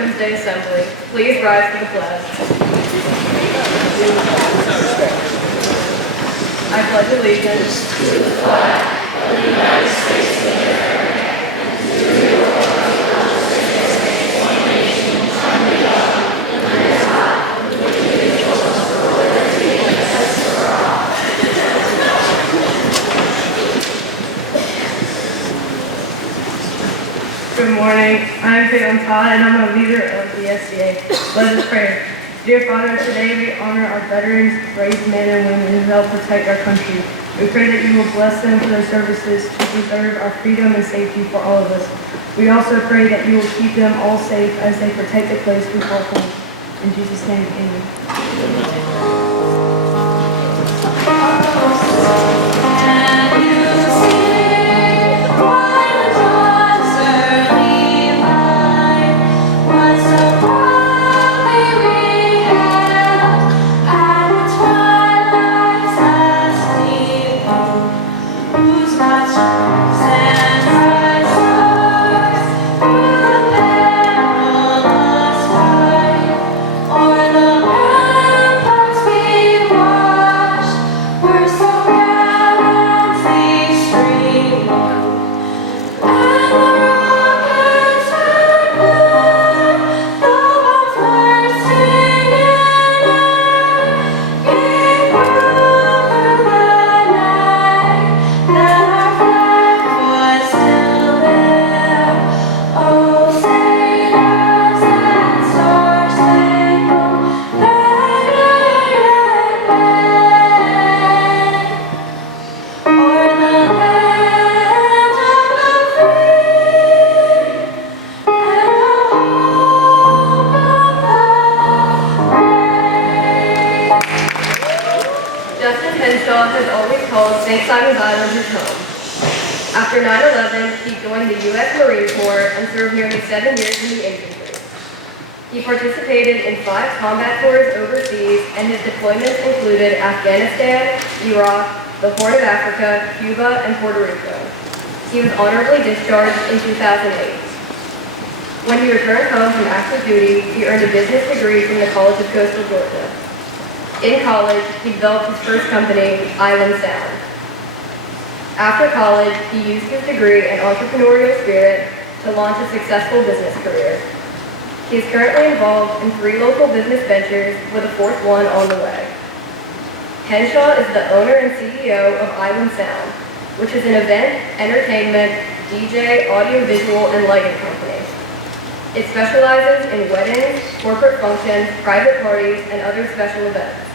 Veterans Day Assembly. Please rise for the pledge. I pledge allegiance to the flag of the United States of America and to the republic for which it stands, one nation, under God, indivisible, with liberty and justice for all. Good morning. I'm Peyton Todd, and I'm a leader of the SCA. Let us pray. Dear Father, today we honor our veterans, brave men and women who help protect our country. We pray that you will bless them for their services to preserve our freedom and safety for all of us. We also pray that you will keep them all safe as they protect the place we call home. In Jesus' name, amen. After 9/11, he joined the U.S. Marine Corps and served nearly 7 years in the infantry. He participated in 5 combat tours overseas, and his deployments included Afghanistan, Iraq, the Horn of Africa, Cuba, and Puerto Rico. He was honorably discharged in 2008. When he returned home from active duty, he earned a business degree from the College of Coastal Georgia. In college, he developed his first company, Island Sound. After college, he used his degree and entrepreneurial spirit to launch a successful business career. He is currently involved in 3 local business ventures with a 4th one on the way. Henshaw is the owner and CEO of Island Sound, which is an event, entertainment, DJ, audiovisual, and lighting company. It specializes in weddings, corporate functions, private parties, and other special events.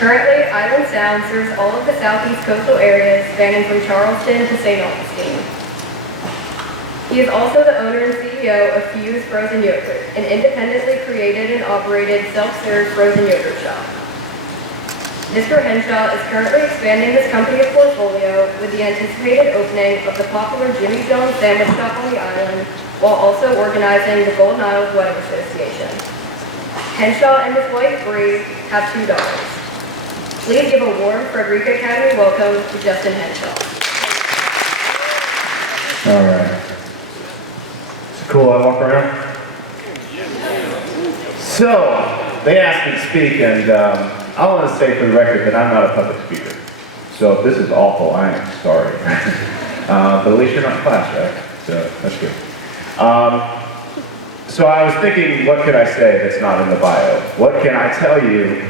Currently, Island Sound serves all of the southeast coastal areas spanning from Charleston to St. Augustine. He is also the owner and CEO of Fuse Frozen Yogurt, an independently created and operated self-serve frozen yogurt shop. Mr. Henshaw is currently expanding this company's portfolio with the anticipated opening of the popular Jimmy John's sandwich shop on the island, while also organizing the Golden Isles Wedding Association. Henshaw and his wife, Bree, have 2 daughters. Please give a warm Frederica Academy welcome to Justin Henshaw. All right. It's cool, I walk around. So, they asked me to speak, and I want to say for the record that I'm not a public speaker. So if this is awful, I am sorry. But at least you're not in class, right? So that's good. So I was thinking, what could I say that's not in the bio? What can I tell you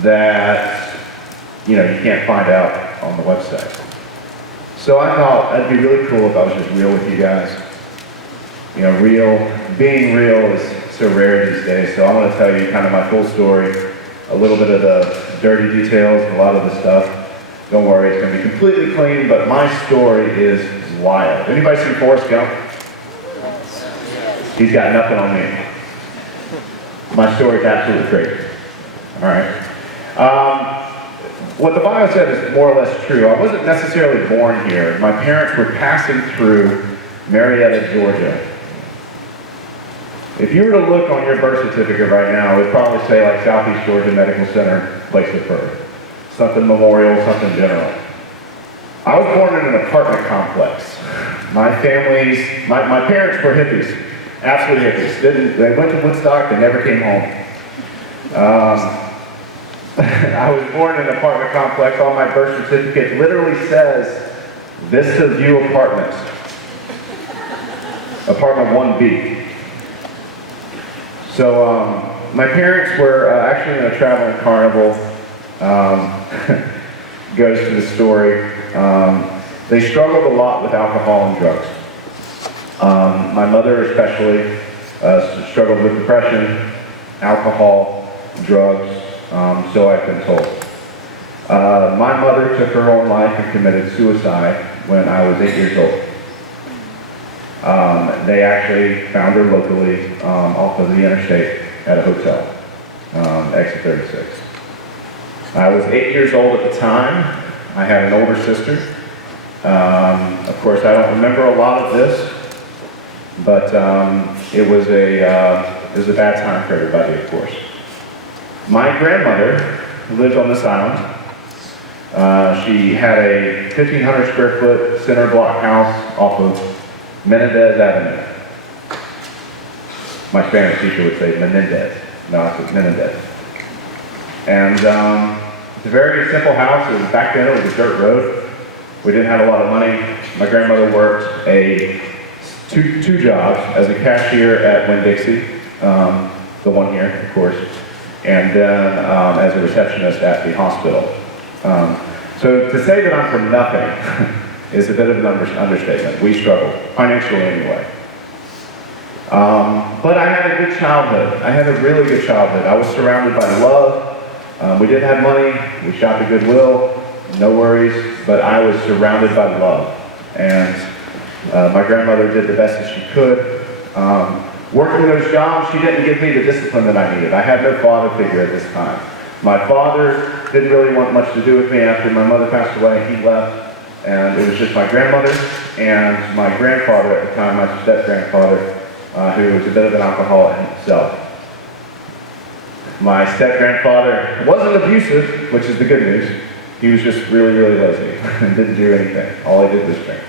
that you can't find out on the website? So I thought it'd be really cool if I was just real with you guys. Being real is so rare these days. So I want to tell you kind of my full story, a little bit of the dirty details, a lot of the stuff. Don't worry, it's going to be completely clean, but my story is wild. Anybody seen Forrest Gump? He's got nothing on me. My story's absolutely crazy. All right. What the bio said is more or less true. I wasn't necessarily born here. My parents were passing through Marietta, Georgia. If you were to look on your birth certificate right now, it would probably say like Southeast Georgia Medical Center, place of birth. Something memorial, something general. I was born in an apartment complex. My parents were hippies. Absolutely hippies. They went to Woodstock, they never came home. I was born in an apartment complex. On my birth certificate literally says Vista View Apartments. Apartment 1B. So my parents were actually in a traveling carnival. Goes to the story. They struggled a lot with alcohol and drugs. My mother especially struggled with depression, alcohol, drugs, so I've been told. My mother took her own life and committed suicide when I was 8 years old. They actually found her locally off of the interstate at a hotel, exit 36. I was 8 years old at the time. I had an older sister. Of course, I don't remember a lot of this, but it was a bad time for everybody, of course. My grandmother lived on this island. She had a 1,500 square foot center block house off of Menendez Avenue. My Spanish teacher would say Menendez. No, I said Menendez. And it's a very simple house. Back then it was a dirt road. We didn't have a lot of money. My grandmother worked two jobs as a cashier at Winn-Dixie, the one here, of course, and then as a receptionist at the hospital. So to say that I'm from nothing is a bit of an understatement. We struggled, financially anyway. But I had a good childhood. I had a really good childhood. I was surrounded by love. We didn't have money. We shopped at Goodwill. No worries. But I was surrounded by love. And my grandmother did the best that she could. Working those jobs, she didn't give me the discipline that I needed. I had no father figure at this time. My father didn't really want much to do with me after my mother passed away. He left. And it was just my grandmother and my grandfather at the time, my step-grandfather, who was a bit of an alcoholic himself. My step-grandfather wasn't abusive, which is the good news. He was just really, really lazy and didn't do anything. All he did was drink.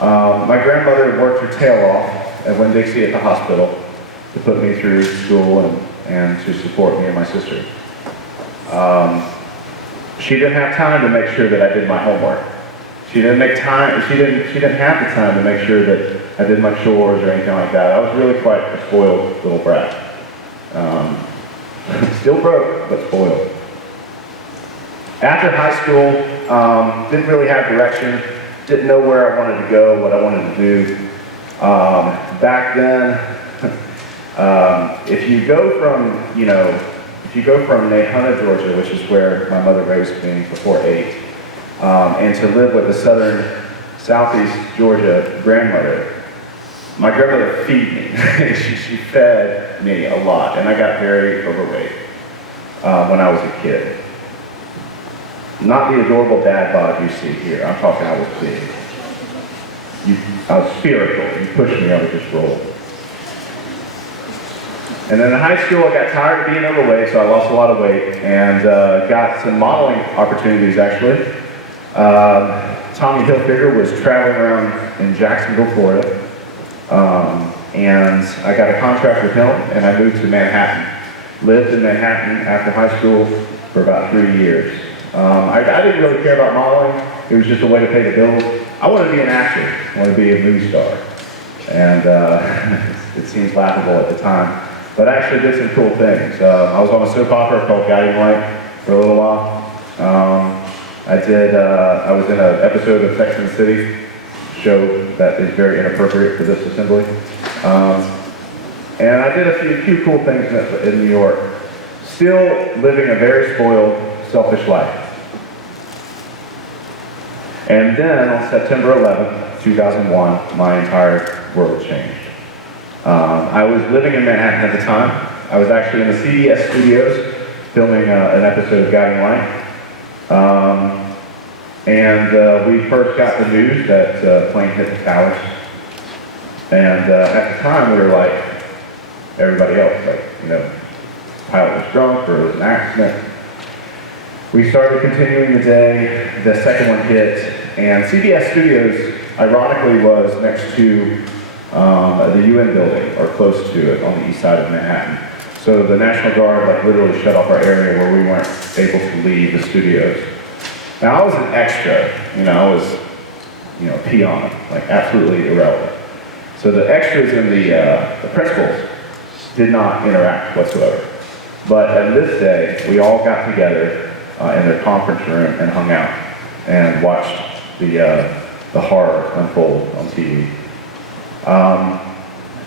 My grandmother worked her tail off at Winn-Dixie at the hospital to put me through school and to support me and my sister. She didn't have time to make sure that I did my homework. She didn't have the time to make sure that I did my chores or anything like that. I was really quite a spoiled little brat. Still broke, but spoiled. After high school, didn't really have direction, didn't know where I wanted to go, what I wanted to do. Back then, if you go from Nahunta, Georgia, which is where my mother raised me before 8, and to live with a southeast Georgia grandmother, my grandmother feed me. she fed me a lot, and I got very overweight when I was a kid. Not the adorable dad bod you see here. I'm talking I was big. I was spherical. You pushed me, I would just roll. And then in high school, I got tired of being overweight, so I lost a lot of weight and got some modeling opportunities, actually. Tommy Hilfiger was traveling around in Jacksonville, Florida. And I got a contract with him, and I moved to Manhattan. Lived in Manhattan after high school for about 3 years. I didn't really care about modeling. It was just a way to pay the bills. I wanted to be an actor. I wanted to be a movie star. And it seems laughable at the time. But I actually did some cool things. I was on a soap opera called Guiding Light for a little while. I was in an episode of Sex and the City, show that is very inappropriate for this assembly. And I did a few cool things in New York. Still living a very spoiled, selfish life. And then on September 11th, 2001, my entire world changed. I was living in Manhattan at the time. I was actually in the CBS studios filming an episode of Guiding Light. And we first got the news that a plane hit the towers. And at the time, we were like everybody else, the pilot was drunk or it was an accident. We started continuing the day, the second one hit, and CBS Studios, ironically, was next to the UN building, or close to it, on the east side of Manhattan. So the National Guard like literally shut off our area where we weren't able to leave the studios. Now I was an extra, I was, a peon, like absolutely irrelevant. So the extras and the principals did not interact whatsoever. But at this day, we all got together in their conference room and hung out and watched the horror unfold on TV.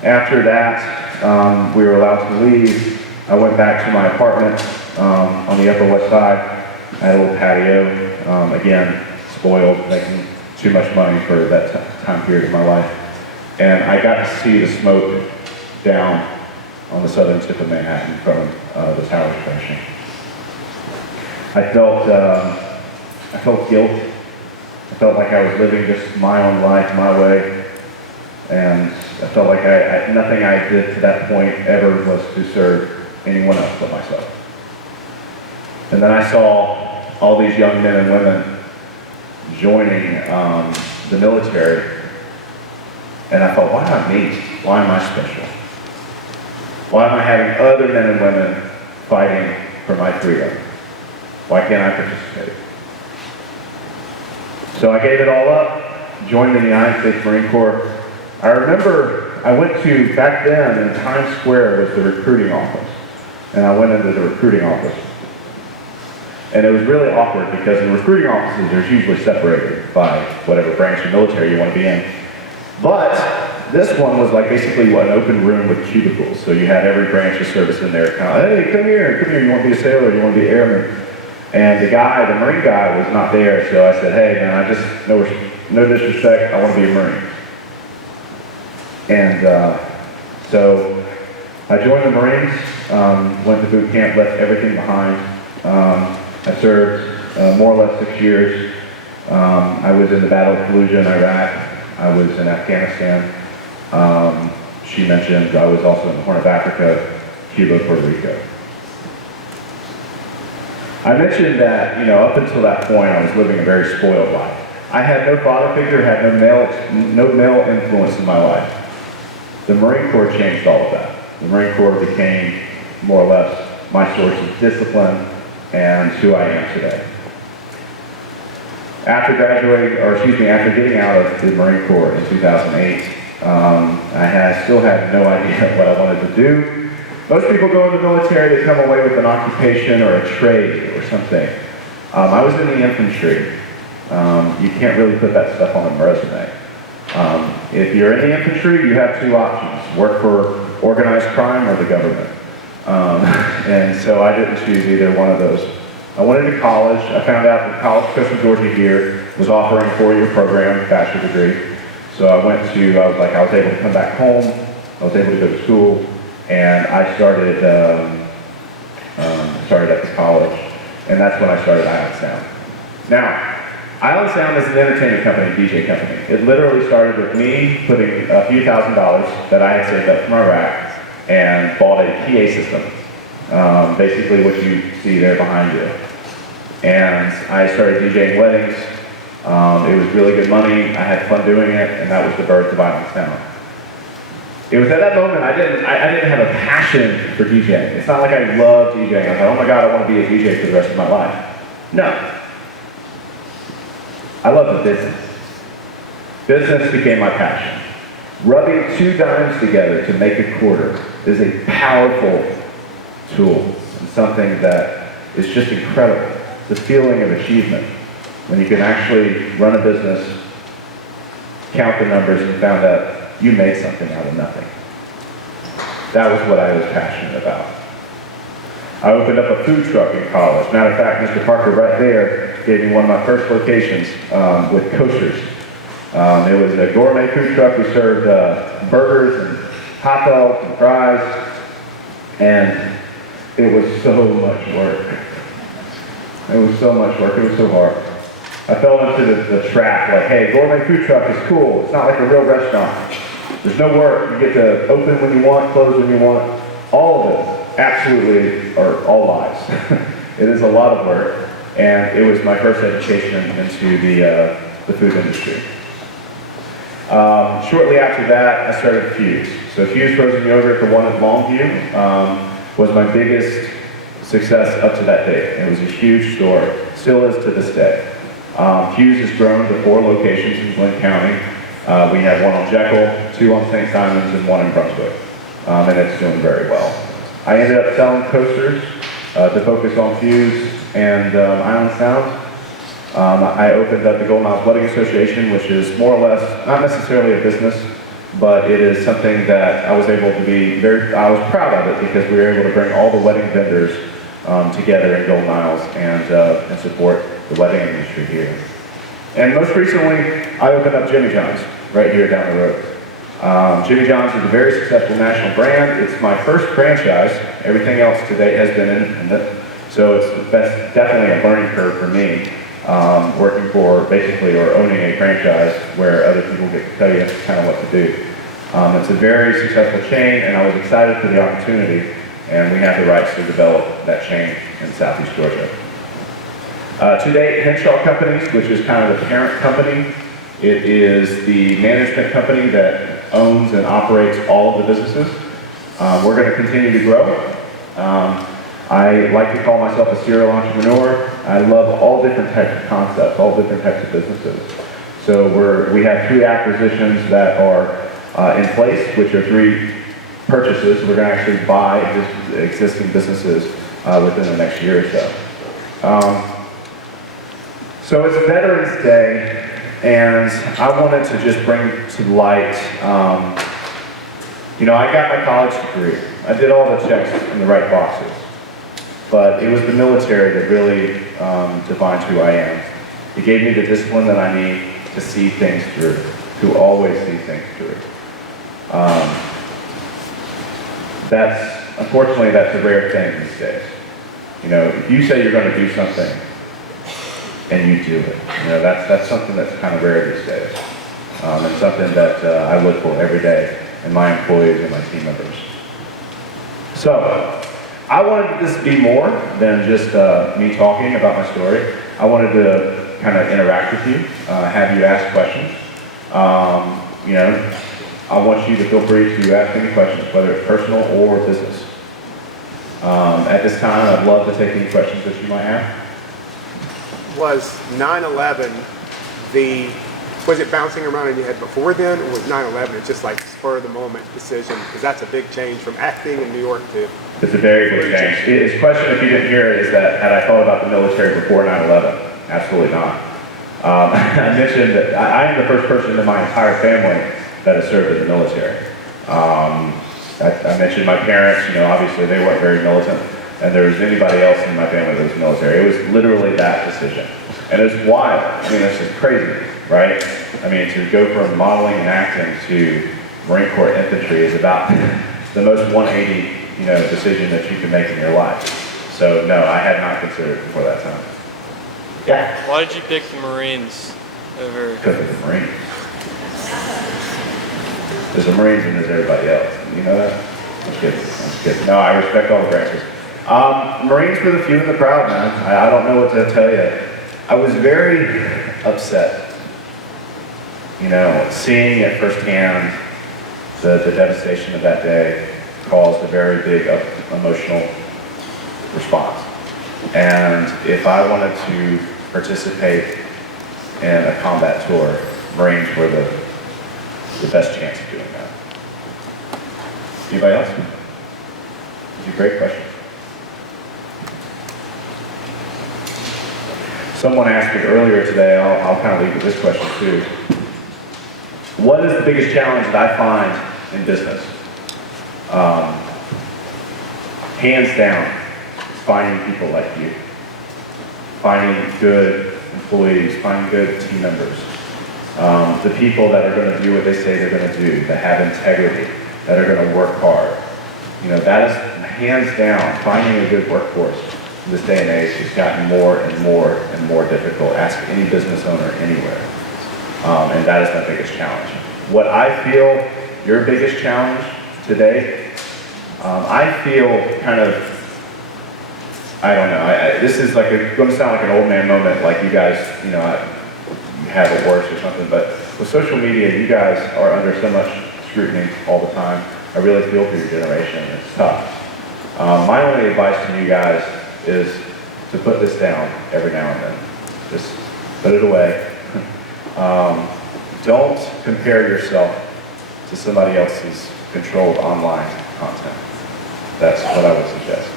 After that, we were allowed to leave. I went back to my apartment on the Upper West Side. I had a little patio, again, spoiled, making too much money for that time period of my life. And I got to see the smoke down on the southern tip of Manhattan from the towers crashing. I felt guilt. I felt like I was living just my own life, my way. And I felt like nothing I did to that point ever was to serve anyone else but myself. And then I saw all these young men and women joining the military, and I thought, why not me? Why am I special? Why am I having other men and women fighting for my freedom? Why can't I participate? So I gave it all up, joined the United States Marine Corps. I remember I went to, back then in Times Square was the recruiting office. And I went into the recruiting office. And it was really awkward because in recruiting offices, there's usually separated by whatever branch of military you want to be in. But this one was like basically an open room with cubicles. So you had every branch of service in there. Kind of, hey, come here, you want to be a sailor, you want to be an airman? And the Marine guy was not there, so I said, hey man, I just, no disrespect, I want to be a Marine. And so I joined the Marines, went to boot camp, left everything behind. I served more or less 6 years. I was in the Battle of Fallujah in Iraq. I was in Afghanistan. She mentioned I was also in the Horn of Africa, Cuba, Puerto Rico. I mentioned that, up until that point, I was living a very spoiled life. I had no father figure, had no male influence in my life. The Marine Corps changed all of that. The Marine Corps became more or less my source of discipline and who I am today. After getting out of the Marine Corps in 2008, I still had no idea what I wanted to do. Most people go in the military, they come away with an occupation or a trade or something. I was in the infantry. You can't really put that stuff on a resume. If you're in the infantry, you have two options: work for organized crime or the government. And so I didn't choose either one of those. I went into college. I found out that College Coastal Georgia here was offering a 4-year program, bachelor degree. So I was able to come back home. I was able to go to school, and I started at the college, and that's when I started Island Sound. Now, Island Sound is an entertainment company, DJ company. It literally started with me putting a few $1,000s that I had saved up from Iraq and bought a PA system, basically what you see there behind you. And I started DJing weddings. It was really good money. I had fun doing it, and that was the birth of Island Sound. It was at that moment I didn't have a passion for DJing. It's not like I loved DJing. I was like, oh my God, I want to be a DJ for the rest of my life. No. I love the business. Business became my passion. Rubbing 2 dimes together to make a quarter is a powerful tool and something that is just incredible. The feeling of achievement when you can actually run a business, count the numbers, and found out you made something out of nothing. That was what I was passionate about. I opened up a food truck in college. Matter of fact, Mr. Parker right there gave me one of my first locations with coasters. It was a gourmet food truck. We served burgers and hot dogs and fries, and it was so much work. It was so much work. It was so hard. I fell into the trap, like, hey, gourmet food truck is cool. It's not like a real restaurant. There's no work. You get to open when you want, close when you want. All of it, absolutely, are all lies. It is a lot of work, and it was my first education into the food industry. Shortly after that, I started Fuse. So Fuse Frozen Yogurt, the one at Longview, was my biggest success up to that date. It was a huge store, still is to this day. Fuse has grown to 4 locations in Glenn County. We have one on Jekyll, 2 on St. Simons, and 1 in Brunswick. And it's doing very well. I ended up selling coasters to focus on Fuse and Island Sound. I opened up the Golden Isles Wedding Association, which is more or less, not necessarily a business, but it is something that I was able to be I was proud of it because we were able to bring all the wedding vendors together in Golden Isles and support the wedding industry here. And most recently, I opened up Jimmy John's right here down the road. Jimmy John's is a very successful national brand. It's my first franchise. Everything else to date has been independent. So it's definitely a learning curve for me, working for basically or owning a franchise where other people get to tell you kind of what to do. It's a very successful chain, and I was excited for the opportunity, and we have the rights to develop that chain in Southeast Georgia. To date, Henshaw Companies, which is kind of the parent company, it is the management company that owns and operates all of the businesses. We're going to continue to grow. I like to call myself a serial entrepreneur. I love all different types of concepts, all different types of businesses. So we have 3 acquisitions that are in place, which are 3 purchases. We're going to actually buy existing businesses within the next year or so. So it's Veterans Day, and I wanted to just bring to light, I got my college degree. I did all the checks in the right boxes. But it was the military that really defined who I am. It gave me the discipline that I need to see things through, to always see things through. Unfortunately, that's a rare thing these days. If you say you're going to do something, and you do it, that's something that's kind of rare these days. And something that I look for every day in my employees and my team members. So, I wanted this to be more than just me talking about my story. I wanted to kind of interact with you, have you ask questions. I want you to feel free to ask any questions, whether it's personal or business. At this time, I'd love to take any questions that you might have. Was 9/11 was it bouncing around in your head before then, or was 9/11 just like spur of the moment decision? Because that's a big change from acting in New York to... It's a very big change. His question, if you didn't hear it, is that had I thought about the military before 9/11? Absolutely not. I mentioned that I am the first person in my entire family that has served in the military. I mentioned my parents, obviously they weren't very militant, and there was anybody else in my family that was military. It was literally that decision. And it was wild. It's just crazy, right? To go from modeling and acting to Marine Corps infantry is about the most 180, decision that you can make in your life. So no, I had not considered it before that time. Yeah? Why did you pick the Marines over... Because of the Marines. There's the Marines and there's everybody else. You know that? I'm just kidding. No, I respect all the branches. Marines were the few and the proud, man. I don't know what to tell you. I was very upset, seeing it firsthand, the devastation of that day caused a very big emotional response. And if I wanted to participate in a combat tour, Marines were the best chance of doing that. Anybody else? It's a great question. Someone asked me earlier today, I'll kind of leave with this question too. What is the biggest challenge that I find in business? Hands down, it's finding people like you. Finding good employees, finding good team members. The people that are going to do what they say they're going to do, that have integrity, that are going to work hard. That is hands down, finding a good workforce. This day and age has gotten more and more and more difficult. Ask any business owner anywhere. And that is my biggest challenge. What I feel your biggest challenge today, I feel kind of, I don't know, this is going to sound like an old man moment, like you guys, you have it worse or something, but with social media, you guys are under so much scrutiny all the time. I really feel for your generation. It's tough. My only advice to you guys is to put this down every now and then. Just put it away. Don't compare yourself to somebody else's controlled online content. That's what I would suggest.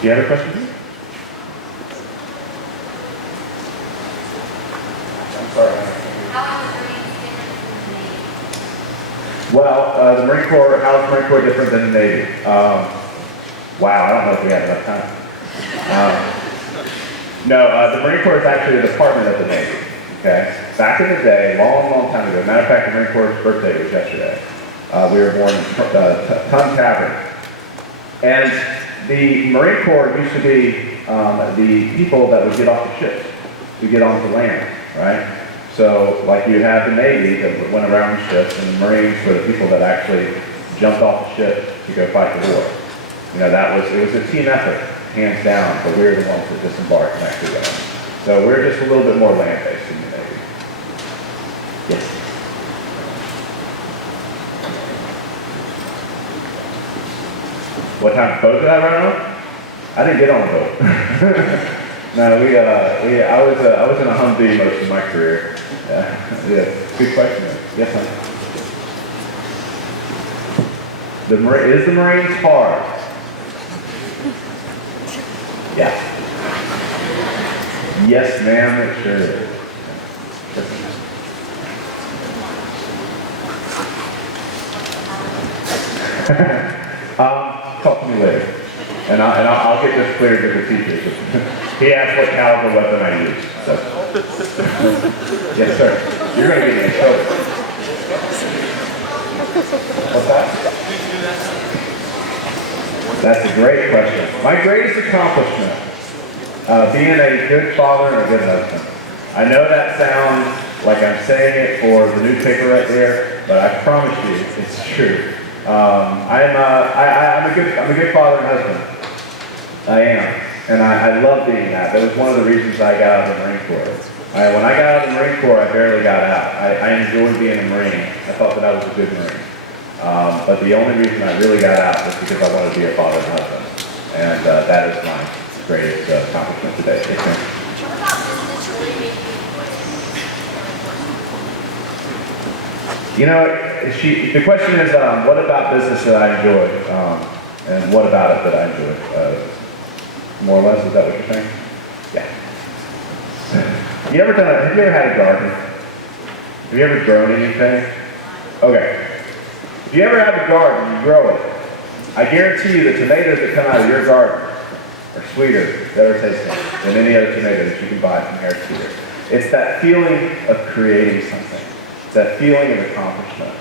Do you have a question? I'm sorry. Well, the Marine Corps, how is the Marine Corps different than the Navy? Wow, I don't know if we have enough time. No, the Marine Corps is actually a department of the Navy, okay? Back in the day, long, long time ago, matter of fact, the Marine Corps' birthday was yesterday. We were born in Tun Tavern. And the Marine Corps used to be the people that would get off the ships to get onto land, right? So, like you'd have the Navy that went around the ships, and the Marines were the people that actually jumped off the ship to go fight the war. You know, it was a team effort, hands down, but we were the ones that disembarked and actually went. So we're just a little bit more land-based in the Navy. Yes. What type of boat did I run on? I didn't get on a boat. No, I was in a Humvee most of my career. Yeah, good question. Yes, honey. Is the Marines hard? Yeah. Yes, ma'am, it sure is. Talk to me later. And I'll get this cleared with the teacher. He asked what caliber weapon I use. So. Yes, sir. You're going to get me in trouble. What's that? That's a great question. My greatest accomplishment, being a good father and a good husband. I know that sounds like I'm saying it for the newspaper right there, but I promise you, it's true. I'm a good father and husband. I am, and I love being that. That was one of the reasons I got out of the Marine Corps. When I got out of the Marine Corps, I barely got out. I enjoyed being a Marine. I thought that I was a good Marine. But the only reason I really got out was because I wanted to be a father and husband. And that is my greatest accomplishment today. You know, the question is, what about business that I enjoy? And what about it that I enjoy? More or less, is that what you're saying? Yeah. Have you ever had a garden? Have you ever grown anything? Okay. If you ever have a garden, you grow it. I guarantee you the tomatoes that come out of your garden are sweeter, better tasting than any other tomato that you can buy from Harris Teeter. It's that feeling of creating something. It's that feeling of accomplishment.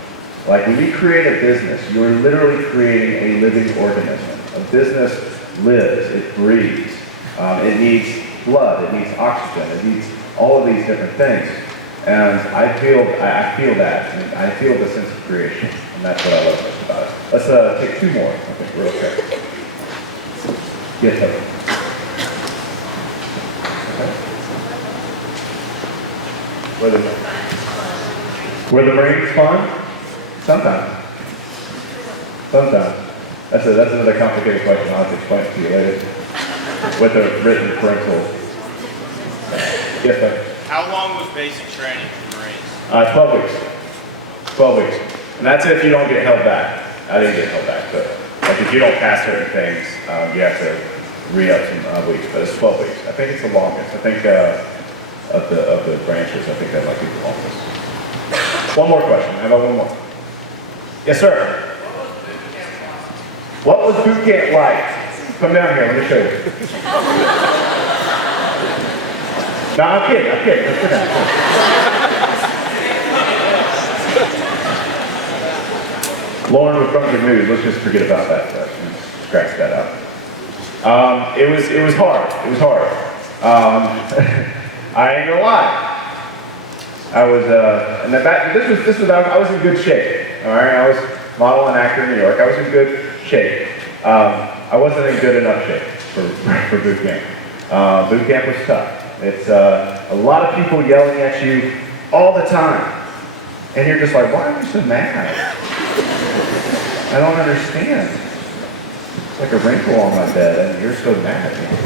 Like when you create a business, you're literally creating a living organism. A business lives, it breathes, it needs blood, it needs oxygen, it needs all of these different things. And I feel that, and I feel the sense of creation, and that's what I love most about it. Let's take two more, I think, real quick. Yes, sir. Okay. Were the Marines fun? Sometimes. That's another complicated question. I'll have to explain it to you later. With a written parental. Yes, sir. How long was basic training for Marines? 12 weeks. 12 weeks. And that's if you don't get held back. I didn't get held back, but like if you don't pass certain things, you have to re-up some weeks. But it's 12 weeks. I think it's the longest. I think of the branches, I think that might be the longest. One more question. How about one more? Yes, sir. What was boot camp like? Come down here, let me show you. No, I'm kidding. Let's sit down. Lauren was from the news. Let's just forget about that. Scratch that out. It was hard. I ain't gonna lie. I was, I was in good shape. All right, I was model and actor in New York. I was in good shape. I wasn't in good enough shape for boot camp. Boot camp was tough. It's a lot of people yelling at you all the time. And you're just like, why are you so mad? I don't understand. It's like a wrinkle on my bed and you're so mad at me.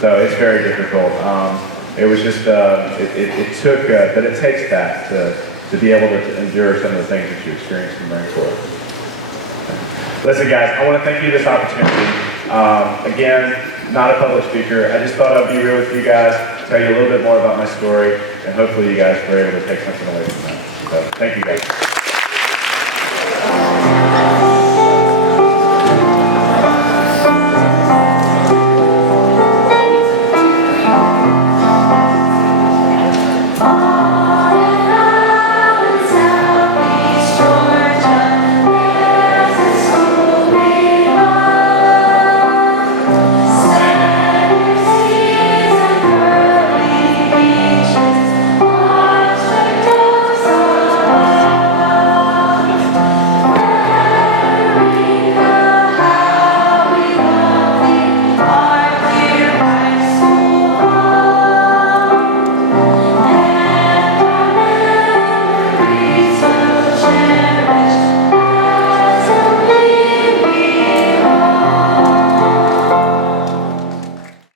So it's very difficult. It was just, it took, but it takes that to be able to endure some of the things that you experienced in the Marine Corps. Listen guys, I want to thank you for this opportunity. Again, not a public speaker. I just thought I'd be real with you guys, tell you a little bit more about my story, and hopefully you guys were able to take something away from that. So thank you guys.